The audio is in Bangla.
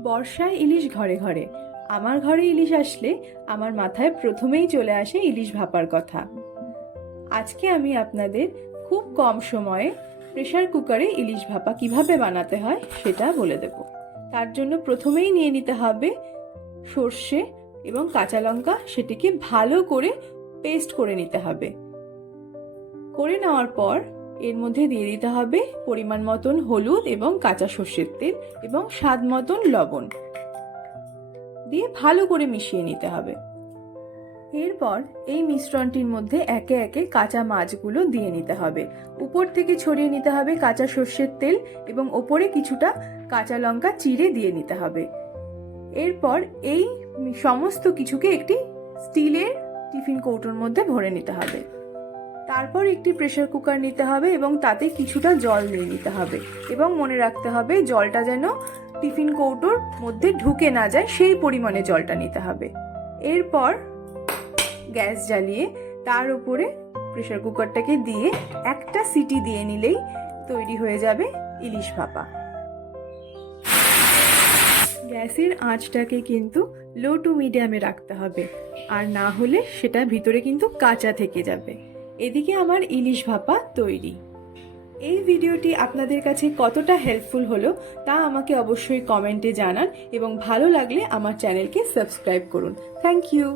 বর্ষায় ইলিশ ঘরে ঘরে। আমার ঘরে ইলিশ আসলে আমার মাথায় প্রথমেই চলে আসে ইলিশ ভাপার কথা। আজকে আমি আপনাদের খুব কম সময়ে প্রেসার কুকারে ইলিশ ভাপা কীভাবে বানাতে হয় সেটা বলে দেব। তার জন্য প্রথমেই নিয়ে নিতে হবে সর্ষে এবং কাঁচা লঙ্কা, সেটিকে ভালো করে পেস্ট করে নিতে হবে। করে নেওয়ার পর এর মধ্যে দিয়ে দিতে হবে পরিমাণ মতন হলুদ এবং কাঁচা সর্ষের তেল এবং স্বাদ মতন লবণ। দিয়ে ভালো করে মিশিয়ে নিতে হবে। এরপর এই মিশ্রণটির মধ্যে একে একে কাঁচা মাছগুলো দিয়ে নিতে হবে। উপর থেকে ছড়িয়ে নিতে হবে কাঁচা সর্ষের তেল এবং ওপরে কিছুটা কাঁচা লঙ্কা চিড়ে দিয়ে নিতে হবে। এরপর এই সমস্ত কিছুকে একটি স্টিলের টিফিন কৌটোর মধ্যে ভরে নিতে হবে। তারপর একটি প্রেসার কুকার নিতে হবে এবং তাতে কিছুটা জল নিয়ে নিতে হবে এবং মনে রাখতে হবে জলটা যেন টিফিন কৌটোর মধ্যে ঢুকে না যায়, সেই পরিমাণে জলটা নিতে হবে। এরপর গ্যাস জ্বালিয়ে তার উপরে প্রেসার কুকারটাকে দিয়ে একটা সিটি দিয়ে নিলেই তৈরি হয়ে যাবে ইলিশ ভাপা। গ্যাসের আঁচটাকে কিন্তু লো টু মিডিয়ামে রাখতে হবে। আর না হলে সেটা ভিতরে কিন্তু কাঁচা থেকে যাবে। এদিকে আমার ইলিশ ভাপা তৈরি। এই ভিডিওটি আপনাদের কাছে কতটা হেল্পফুল হলো তা আমাকে অবশ্যই কমেন্টে জানান এবং ভালো লাগলে আমার চ্যানেলকে সাবস্ক্রাইব করুন। Thank you